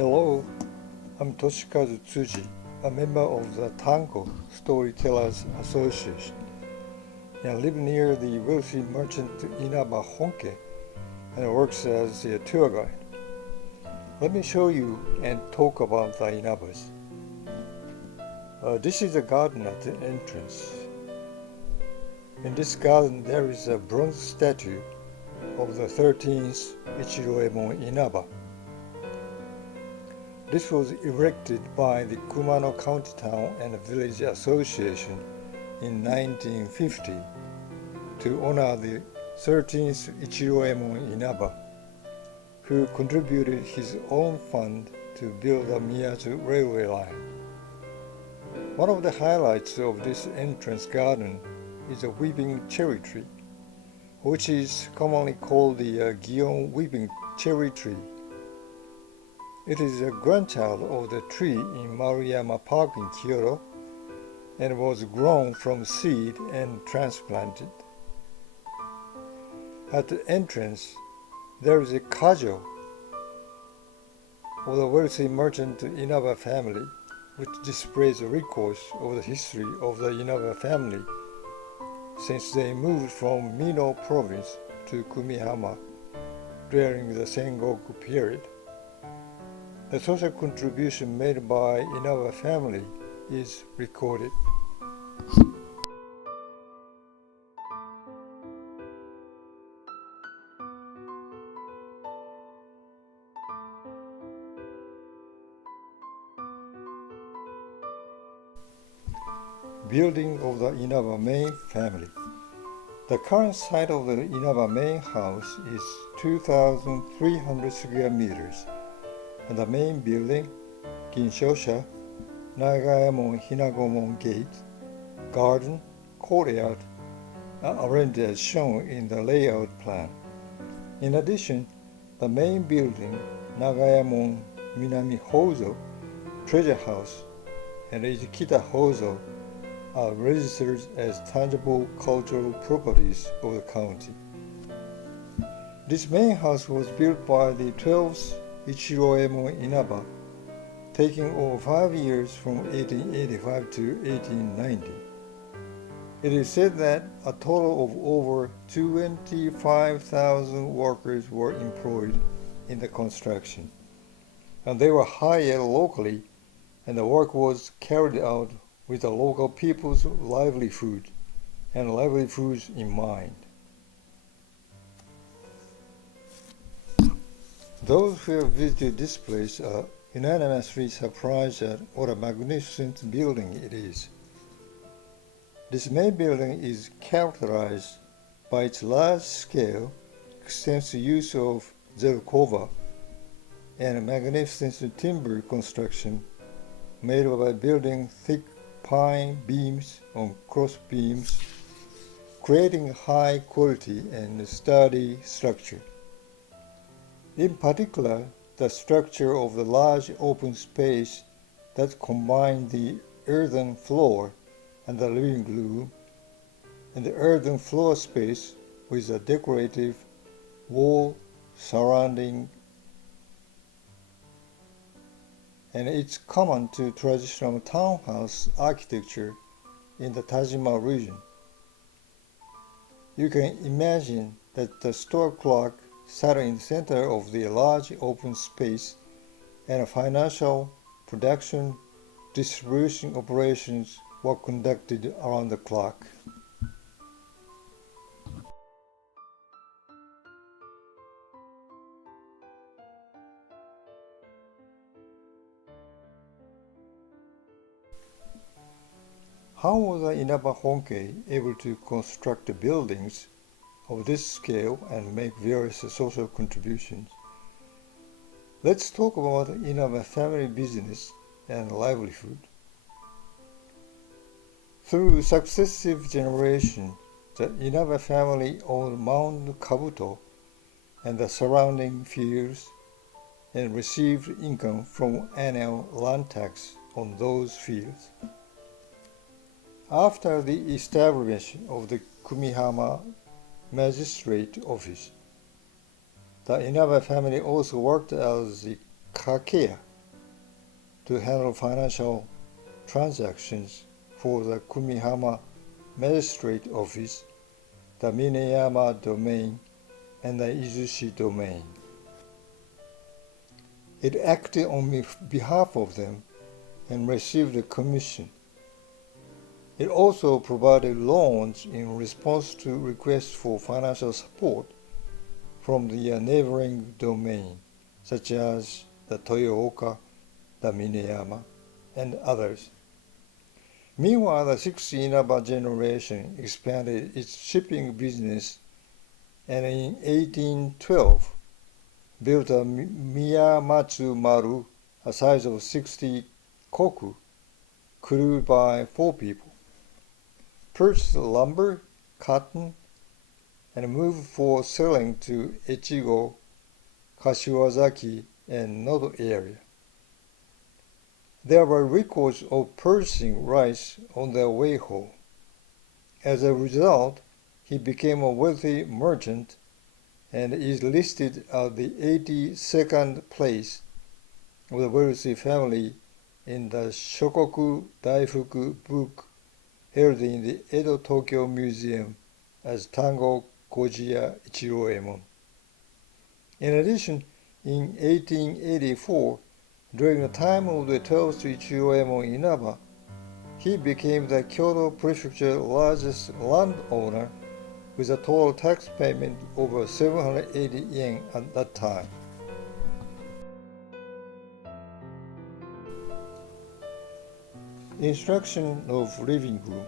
Hello, I'm Toshikazu Tsuji, a member of the Tango Storytellers Association. I live near the wealthy merchant Inaba Honke and works as a tour guide. Let me show you and talk about the Inabas. This is a garden at the entrance. In this garden there is a bronze statue of the 13th Ichiroemon Inaba. This was erected by the Kumano County Town and Village Association in 1950 to honor the 13th Ichiroemon Inaba, who contributed his own fund to build the Miyazu railway line. One of the highlights of this entrance garden is a weeping cherry tree, which is commonly called the Gion weeping cherry tree. It is a grandchild of the tree in Maruyama Park in Kyoto and was grown from seed and transplanted. At the entrance, there is a kajo of the wealthy merchant Inaba family, which displays records of the history of the Inaba family since they moved from Mino province to Kumihama during the Sengoku period. The social contribution made by Inaba family is recorded. Building of the Inaba main family. The current site of the Inaba main house is 2,300 square meters, and the main building, Ginshosha, Nagayamon Hinagomon Gate, garden, courtyard, are arranged as shown in the layout plan. In addition, the main building, Nagayamon Minami Hozo, treasure house, and Ijikita Hozo are registered as tangible cultural properties of the county. This main house was built by the 12th Ichiroemon Inaba, taking over 5 years from 1885 to 1890. It is said that a total of over 25,000 workers were employed in the construction, and they were hired locally, and the work was carried out with the local people's livelihood and livelihoods in mind. Those who have visited this place are unanimously surprised at what a magnificent building it is. This main building is characterized by its large scale, extensive use of zelkova, and magnificent timber construction made by building thick pine beams on cross beams, creating high quality and sturdy structure. In particular, the structure of the large open space that combined the earthen floor and the living room, and the earthen floor space with a decorative wall surrounding, and it's common to traditional townhouse architecture in the Tajima region. You can imagine that the store clerk sat in the center of the large open space, and financial, production, distribution operations were conducted around the clock. How was the Inaba Honke able to construct the buildings of this scale and make various social contributions? Let's talk about the Inaba family business and livelihood. Through successive generations, the Inaba family owned Mount Kabuto and the surrounding fields and received income from annual land tax on those fields. After the establishment of the Kumihama Magistrate Office, the Inaba family also worked as the kakeya to handle financial transactions for the Kumihama Magistrate Office, the Mineyama domain, and the Izushi domain. It acted on behalf of them and received a commission. It also provided loans in response to requests for financial support from the neighboring domain, such as the Toyooka, the Mineyama, and others. Meanwhile, the sixth Inaba generation expanded its shipping business and in 1812 built a Miyamatsu Maru, a size of 60 koku, crewed by 4 people, purchased lumber, cotton, and moved for selling to Echigo, Kashiwazaki, and Nodo area. There were records of purchasing rice on their way home. As a result, he became a wealthy merchant and is listed at the 82nd place of the wealthy family in the Shokoku Daifuku book held in the Edo Tokyo Museum as Tango Kojiya Ichiroemon. In addition, in 1884, during the time of the 12th Ichiroemon Inaba, he became the Kyoto Prefecture's largest landowner with a total tax payment over 780 yen at that time. Instruction of living room.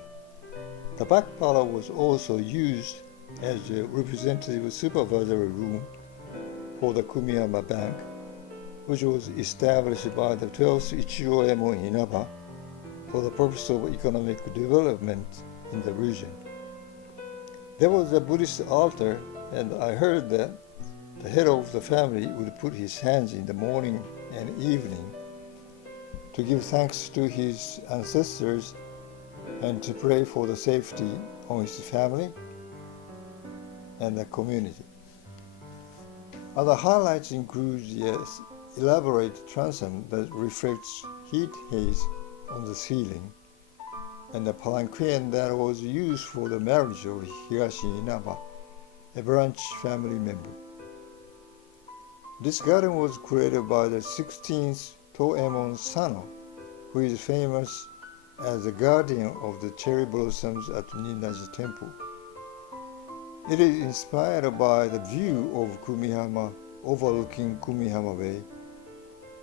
The back parlor was also used as a representative supervisory room for the Kumiyama Bank, which was established by the 12th Ichiroemon Inaba for the purpose of economic development in the region. There was a Buddhist altar, and I heard that the head of the family would put his hands in the morning and evening to give thanks to his ancestors and to pray for the safety of his family and the community. Other highlights include the elaborate transom that reflects heat haze on the ceiling, and the palanquin that was used for the marriage of Higashi Inaba, a branch family member. This garden was created by the 16th Toemon Sano, who is famous as the guardian of the cherry blossoms at Ninnaji Temple. It is inspired by the view of Kumihama overlooking Kumihama Bay,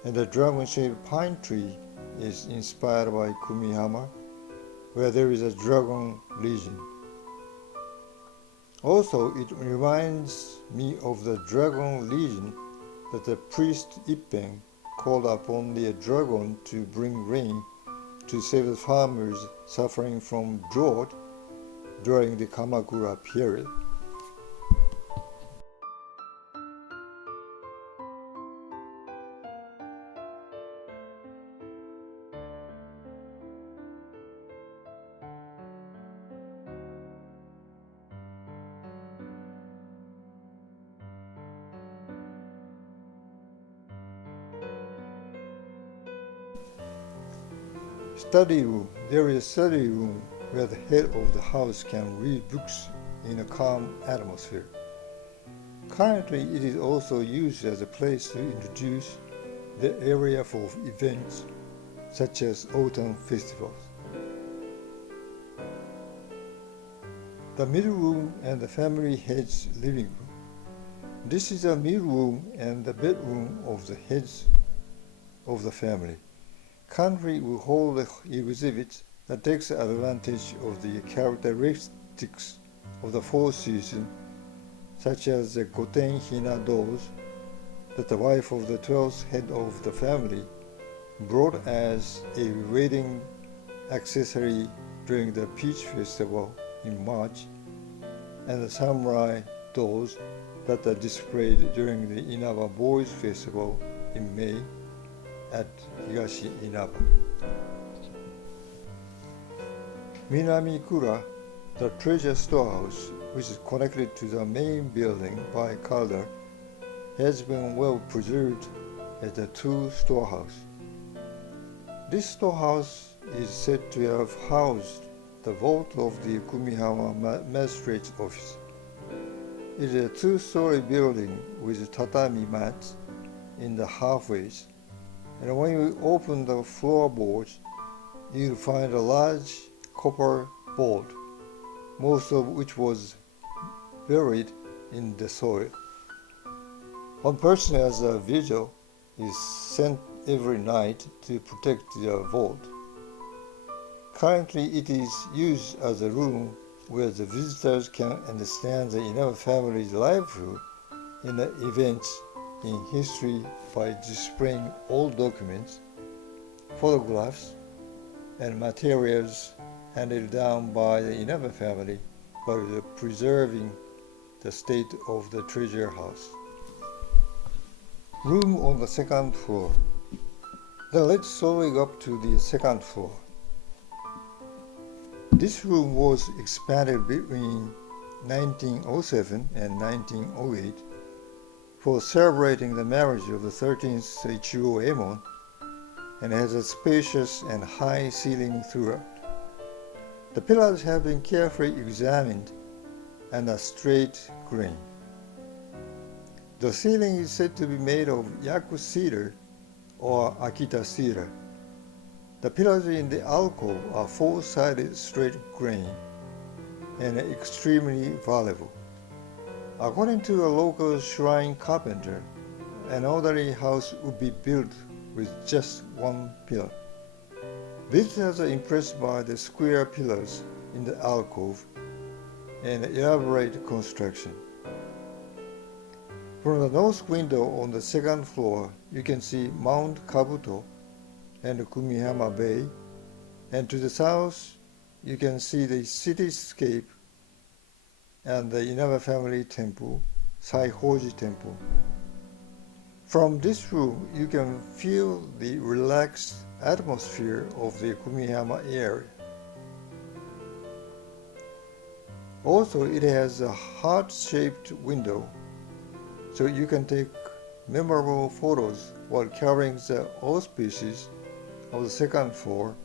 and the dragon-shaped pine tree is inspired by Kumihama, where there is a dragon legion. Also, it reminds me of the dragon legion that the priest Ippen called upon the dragon to bring rain to save the farmers suffering from drought during the Kamakura period. Study room. There is a study room where the head of the house can read books in a calm atmosphere. Currently, it is also used as a place to introduce the area for events such as autumn festivals. The middle room and the family head's living room. This is the middle room and the bedroom of the heads of the family. Country will hold exhibits that takes advantage of the characteristics of the four seasons, such as the Goten Hina dolls that the wife of the 12th head of the family brought as a wedding accessory during the Peach Festival in March, and the samurai dolls that are displayed during the Inaba Boys Festival in May at Higashi Inaba. Minami-kura, the treasure storehouse, which is connected to the main building by corridor, has been well preserved as a tool storehouse. This storehouse is said to have housed the vault of the Kumihama Magistrate's office. It is a two-story building with tatami mats in the halfways, and when you open the floorboards, you'll find a large copper vault, most of which was buried in the soil. One person as a vigil is sent every night to protect the vault. Currently, it is used as a room where the visitors can understand the Inaba family's livelihood in the events in history by displaying old documents, photographs, and materials handed down by the Inaba family while preserving the state of the treasure house. Room on the second floor. Then let's slowly go up to the second floor. This room was expanded between 1907 and 1908 for celebrating the marriage of the 13th Ichigo Emon, and has a spacious and high ceiling throughout. The pillars have been carefully examined and are straight grain. The ceiling is said to be made of yaku cedar or Akita cedar. The pillars in the alcove are four-sided straight grain and extremely valuable. According to a local shrine carpenter, an ordinary house would be built with just one pillar. Visitors are impressed by the square pillars in the alcove and elaborate construction. From the north window on the second floor, you can see Mount Kabuto and Kumihama Bay, and to the south, you can see the cityscape and the Inaba family temple, Saihoji Temple. From this room, you can feel the relaxed atmosphere of the Kumihama area. Also, it has a heart-shaped window, so you can take memorable photos while carrying the auspices of the second floor,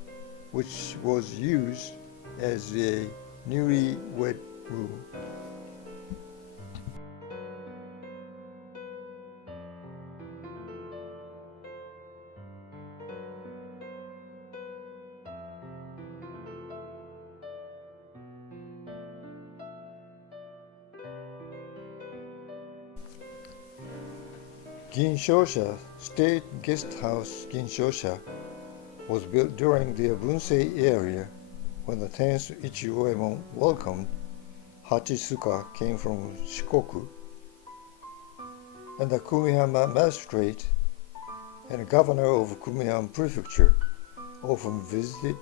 which was used as a newlywed room. Ginshosha State Guest House Ginshosha was built during the Bunsei era when the 10th Ichigoemon welcomed Hachisuka came from Shikoku, and the Kumihama magistrate and governor of Kumihama prefecture often visited,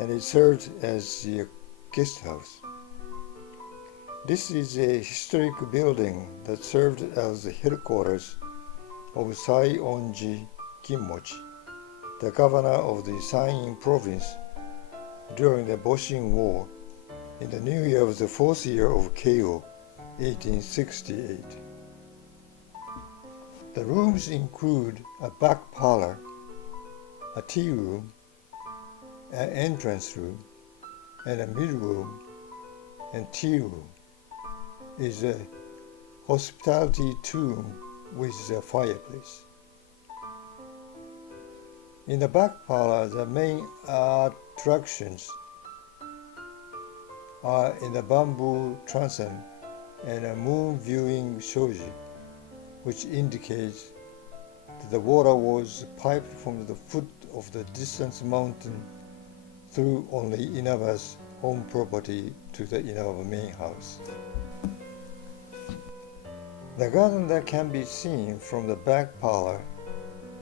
and it served as the guest house. This is a historic building that served as the headquarters of Saionji Kinmochi, the governor of the Sanyin province during the Boshin War in the new year of the fourth year of Keigo, 1868. The rooms include a back parlor, a tea room, an entrance room, and a middle room and tea room. Is a hospitality tomb with a fireplace. In the back parlor, the main attractions are in the bamboo transcend and a moon viewing shoji, which indicates that the water was piped from the foot of the distant mountain through only Inaba's home property to the Inaba main house. The garden that can be seen from the back parlor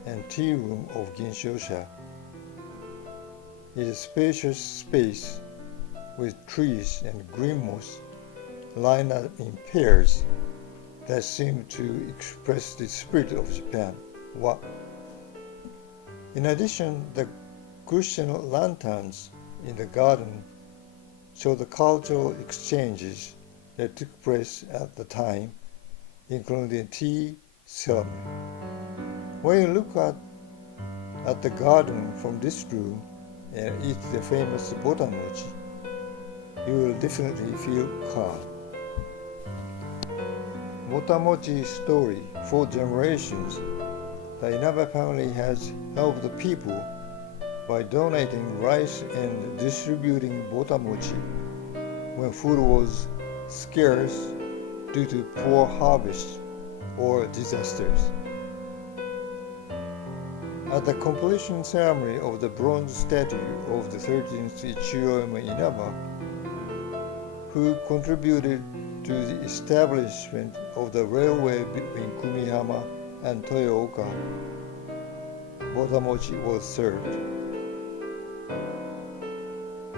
and tea room of Ginshosha is a spacious space with trees and green moss lined up in pairs that seem to express the spirit of Japan. Wa. In addition, the Christian lanterns in the garden show the cultural exchanges that took place at the time, including tea ceremony. When you look at at the garden from this room and eat the famous botamochi, you will definitely feel calm. Botamochi story. For generations, the Inaba family has helped the people by donating rice and distributing botamochi when food was scarce due to poor harvests or disasters. At the completion ceremony of the bronze statue of the 13th Ichiroyama Inaba, who contributed to the establishment of the railway between Kumihama and Toyooka, botamochi was served.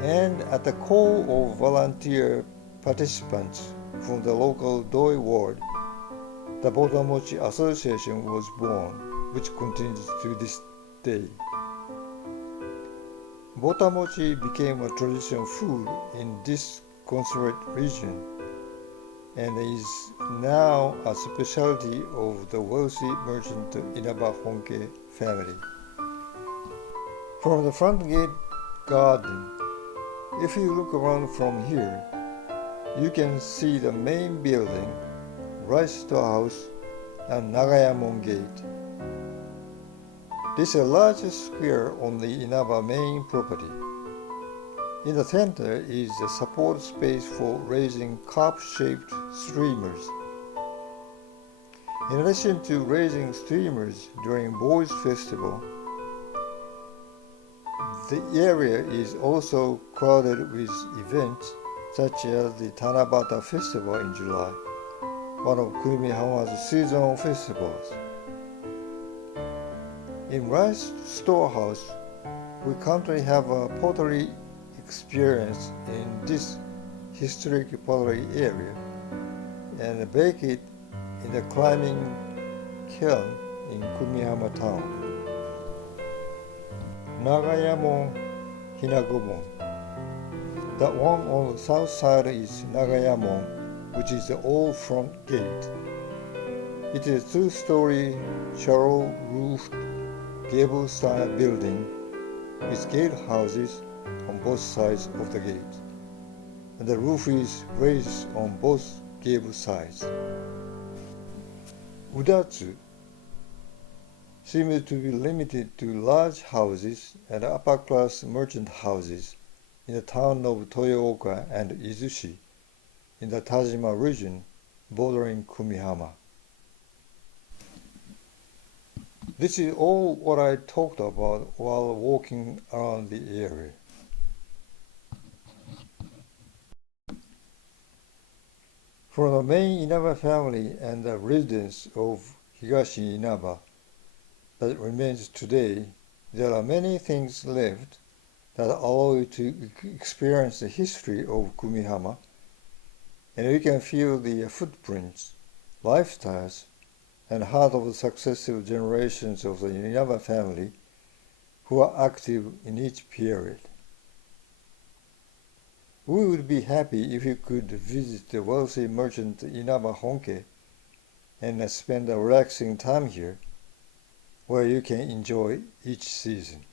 And at the call of volunteer participants from the local Doi ward, the Botamochi Association was born, which continues to this day. Botamochi became a traditional food in this conserved region and is now a specialty of the wealthy merchant Inaba Honke family. From the front gate garden, if you look around from here, you can see the main building, rice storehouse, and Nagayamon gate. This is the largest square on the Inaba main property. In the center is the support space for raising cup-shaped streamers. In addition to raising streamers during Boys Festival, the area is also crowded with events such as the Tanabata Festival in July, one of Kumihama's seasonal festivals. In Rice Storehouse, we currently have a pottery experience in this historic pottery area and bake it in the climbing kiln in Kumihama town. Nagayamon Hinagomon. The one on the south side is Nagayamon, which is the old front gate. It is a two-story shallow-roofed gable-style building with gatehouses on both sides of the gate, and the roof is raised on both gable sides. Udatsu seems to be limited to large houses and upper-class merchant houses in the town of Toyooka and Izushi in the Tajima region bordering Kumihama. This is all what I talked about while walking around the area. From the main Inaba family and the residents of Higashi Inaba that remains today, there are many things left that allow you to experience the history of Kumihama, and you can feel the footprints, lifestyles, and heart of the successive generations of the Inaba family who are active in each period. We would be happy if you could visit the wealthy merchant Inaba Honke and spend a relaxing time here, where you can enjoy each season.